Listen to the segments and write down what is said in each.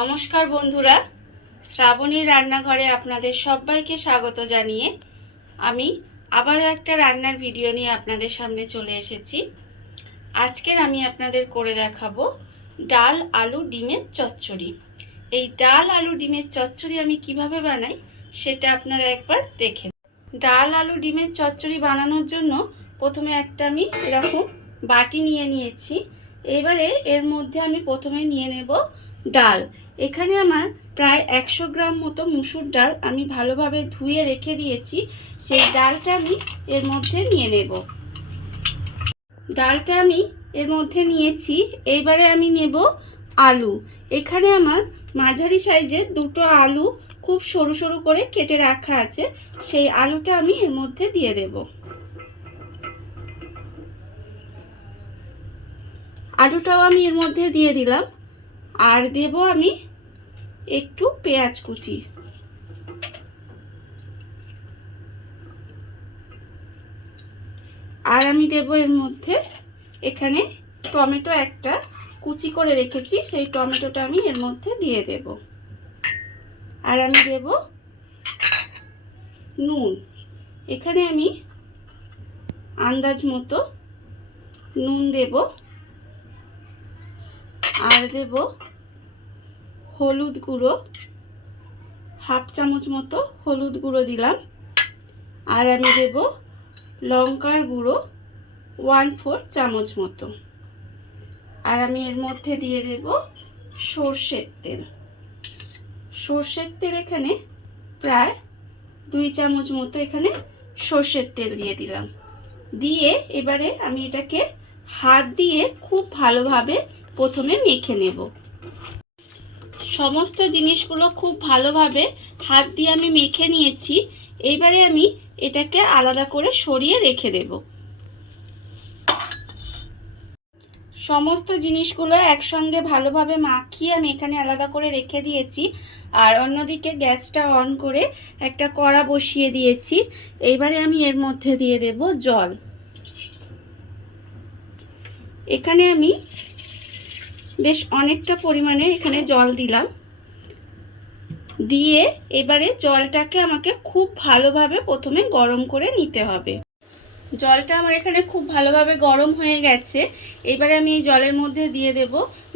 নমস্কার বন্ধুরা, শ্রাবণীর রান্নাঘরে আপনাদের সবাইকে স্বাগত জানিয়ে আমি আবারও একটা রান্নার ভিডিও নিয়ে আপনাদের সামনে চলে এসেছি। আজকের আমি আপনাদের করে দেখাবো ডাল আলু ডিমের চচ্চড়ি। এই ডাল আলু ডিমের চচ্চড়ি আমি কিভাবে বানাই সেটা আপনারা একবার দেখেন। ডাল আলু ডিমের চচ্চড়ি বানানোর জন্য প্রথমে একটা আমি এরকম বাটি নিয়ে নিয়েছি। এবারে এর মধ্যে আমি প্রথমে নিয়ে নেব ডাল। এখানে আমার প্রায় 100 গ্রাম মতো মুসুর ডাল আমি ভালোভাবে ধুয়ে রেখে দিয়েছি। সেই ডালটা আমি এর মধ্যে নিয়ে নেব। ডালটা আমি এর মধ্যে নিয়েছি। এইবারে আমি নেব আলু। এখানে আমার মাঝারি সাইজের দুটো আলু খুব সরু সরু করে কেটে রাখা আছে, সেই আলুটা আমি এর মধ্যে দিয়ে দেব। আলুটাও আমি এর মধ্যে দিয়ে দিলাম। আর দেব আমি একটু পেঁয়াজ কুচি। আর আমি দেব এর মধ্যে এখানে টমেটো একটা কুচি করে রেখেছি, সেই টমেটোটা আমি এর মধ্যে দিয়ে দেব। আর আমি দেব নুন। এখানে আমি আন্দাজ মতো নুন দেব। আর দেব হলুদ গুঁড়ো, হাফ চামচ মতো হলুদ গুঁড়ো দিলাম। আর আমি দেব লঙ্কার গুঁড়ো 1/4 চামচ মতো। আর আমি এর মধ্যে দিয়ে দেব সর্ষের তেল। সর্ষের তেল এখানে প্রায় 2 চামচ মতো এখানে সর্ষের তেল দিয়ে দিলাম। দিয়ে এবারে আমি এটাকে হাত দিয়ে খুব ভালোভাবে প্রথমে মেখে নেব। সমস্ত জিনিসগুলো খুব ভালোভাবে হাত দিয়ে আমি মেখে নিয়েছি। এইবারে আমি এটাকে আলাদা করে সরিয়ে রেখে দেব। সমস্ত জিনিসগুলো একসঙ্গে ভালোভাবে মাখিয়ে আমি এখানে আলাদা করে রেখে দিয়েছি। আর অন্যদিকে গ্যাসটা অন করে একটা কড়া বসিয়ে দিয়েছি। এইবারে আমি এর মধ্যে দিয়ে দেব জল। এখানে আমি বেশ অনেকটা পরিমাণে এখানে জল দিলাম। দিয়ে এবারে জলটাকে আমাকে খুব ভালোভাবে প্রথমে গরম করে নিতে হবে। জলটা আমার এখানে খুব ভালোভাবে গরম হয়ে গেছে। এবারে আমি এই জলের মধ্যে দিয়ে দেব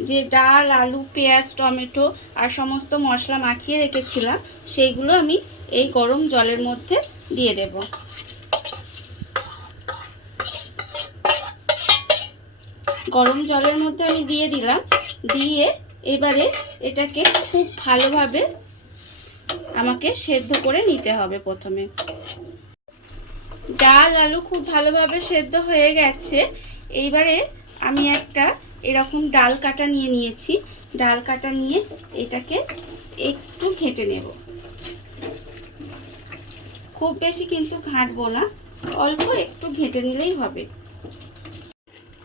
যে ডাল আলু পেঁয়াজ টমেটো আর সমস্ত মশলা মাখিয়ে রেখেছিলাম, সেইগুলো আমি এই গরম জলের মধ্যে দিয়ে দেব। গরম জলের মধ্যে আমি দিয়ে দিলাম। দিয়ে এবারে এটাকে খুব ভালোভাবে আমাকে সেদ্ধ করে নিতে হবে। প্রথমে ডাল আলু খুব ভালোভাবে সেদ্ধ হয়ে গেছে। এইবারে আমি একটা এরকম ডাল কাটা নিয়ে নিয়েছি। ডাল কাটা নিয়ে এটাকে একটু ঘেঁটে নেব। খুব বেশি কিন্তু ঘাঁটবো না, অল্প একটু ঘেঁটে নিলেই হবে।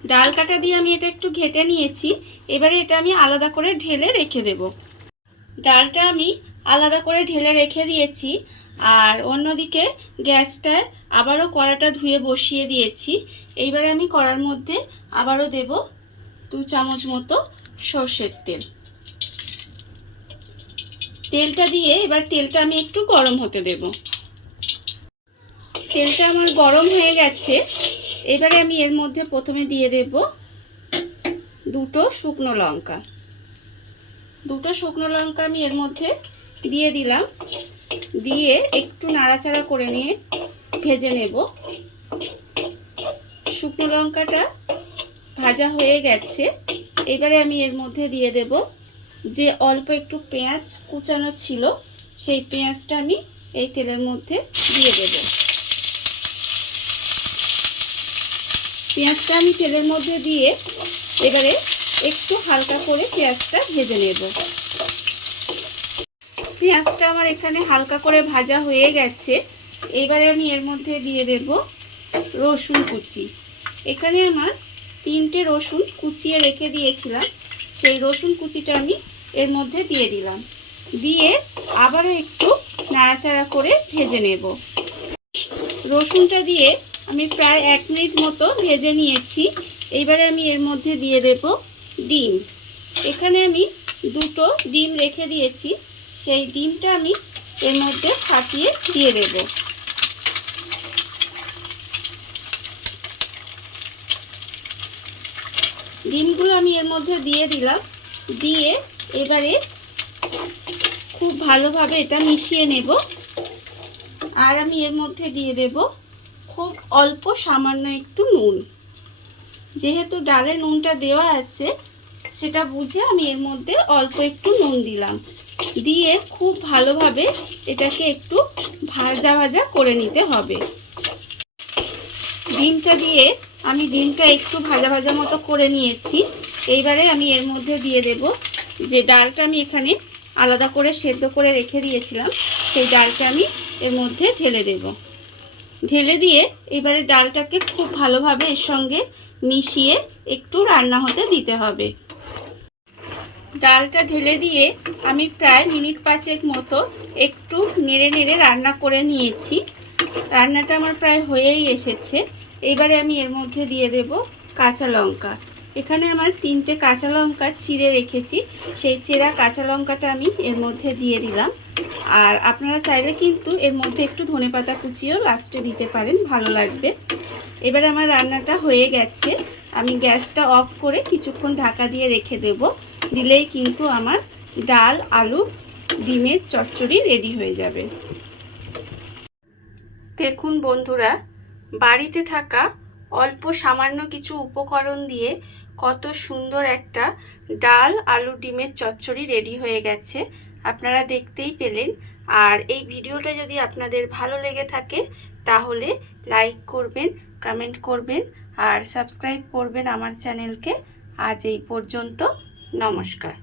ডাল কাটা দিয়ে আমি এটা একটু ঘেঁটে নিয়েছি। এবারে এটা আমি আলাদা করে ঢেলে রেখে দেব। ডালটা আমি আলাদা করে ঢেলে রেখে দিয়েছি। আর অন্যদিকে গ্যাসটায় আবারও কড়াটা ধুয়ে বসিয়ে দিয়েছি। এইবারে আমি কড়ার মধ্যে আবারও দেব 2 চামচ মতো সর্ষের তেল। তেলটা দিয়ে এবার তেলটা আমি একটু গরম হতে দেব। তেলটা আমার গরম হয়ে গেছে। এবারে আমি এর মধ্যে প্রথমে দিয়ে দেব 2 শুকনো লঙ্কা। 2 শুকনো লঙ্কা আমি এর মধ্যে দিয়ে দিলাম। দিয়ে একটু নাড়াচাড়া করে নিয়ে ভেজে নেব। শুকনো লঙ্কাটা ভাজা হয়ে গেছে। এবারে আমি এর মধ্যে দিয়ে দেব যে অল্প একটু পেঁয়াজ কুচানো ছিল, সেই পেঁয়াজটা আমি এই তেলের মধ্যে দিয়ে দেব। পেঁয়াজটা আমি তেলের মধ্যে দিয়ে এবারে একটু হালকা করে পেঁয়াজটা ভেজে নেব। পেঁয়াজটা আমার এখানে হালকা করে ভাজা হয়ে গেছে। এবারে আমি এর মধ্যে দিয়ে দেব রসুন কুচি। এখানে আমার 3টে রসুন কুচিয়ে রেখে দিয়েছিলাম, সেই রসুন কুচিটা আমি এর মধ্যে দিয়ে দিলাম। দিয়ে আবারও একটু নাড়াচাড়া করে ভেজে নেব। রসুনটা দিয়ে আমি প্রায় 1 মিনিট মতো ভেজে নিয়েছি। এইবারে আমি এর মধ্যে দিয়ে দেব ডিম। এখানে আমি দুটো ডিম রেখে দিয়েছি, সেই ডিমটা আমি এর মধ্যে ফাটিয়ে দিয়ে দেব। ডিমগুলো আমি এর মধ্যে দিয়ে দিলাম, দিয়ে এবারে খুব ভালোভাবে এটা মিশিয়ে নেব। আর আমি এর মধ্যে দিয়ে দেব খুব অল্প সামান্য একটু নুন। যেহেতু ডালে নুনটা দেওয়া আছে, সেটা বুঝে আমি এর মধ্যে অল্প একটু নুন দিলাম। দিয়ে খুব ভালোভাবে এটাকে একটু ভাজা ভাজা করে নিতে হবে। ডিমটা দিয়ে আমি ডিমটা একটু ভাজা ভাজা মতো করে নিয়েছি। এইবারে আমি এর মধ্যে দিয়ে দেব যে ডালটা আমি এখানে আলাদা করে সেদ্ধ করে রেখে দিয়েছিলাম, সেই ডালটা আমি এর মধ্যে ঢেলে দেব। ঢেলে দিয়ে এবারে ডালটাকে খুব ভালোভাবে এর সঙ্গে মিশিয়ে একটু রান্না হতে দিতে হবে। ডালটা ঢেলে দিয়ে আমি প্রায় মিনিট 5 মতো একটু নেড়ে নেড়ে রান্না করে নিয়েছি। রান্নাটা আমার প্রায় হয়েই এসেছে। এবারে আমি এর মধ্যে দিয়ে দেব কাঁচা লঙ্কা। এখানে আমার 3টে কাঁচা লঙ্কা চিড়ে রেখেছি, সেই চেরা কাঁচা লঙ্কাটা আমি এর মধ্যে দিয়ে দিলাম। আর আপনারা চাইলে কিন্তু এর মধ্যে একটু ধনেপাতা কুচিও লাস্টে দিতে পারেন, ভালো লাগবে। এবার আমার রান্নাটা হয়ে গেছে, আমি গ্যাসটা অফ করে কিছুক্ষণ ঢাকা দিয়ে রেখে দেব। দিলেই কিন্তু আমার ডাল আলু ডিমের চচ্চড়ি রেডি হয়ে যাবে। দেখুন বন্ধুরা, বাড়িতে থাকা অল্প সামান্য কিছু উপকরণ দিয়ে কত সুন্দর একটা ডাল আলু ডিমের চচ্চড়ি রেডি হয়ে গেছে, আপনারা দেখতেই পেলেন। আর এই ভিডিওটা যদি আপনাদের ভালো লেগে থাকে তাহলে লাইক করবেন, কমেন্ট করবেন আর সাবস্ক্রাইব করবেন আমার চ্যানেলকে। আজ এই পর্যন্ত, নমস্কার।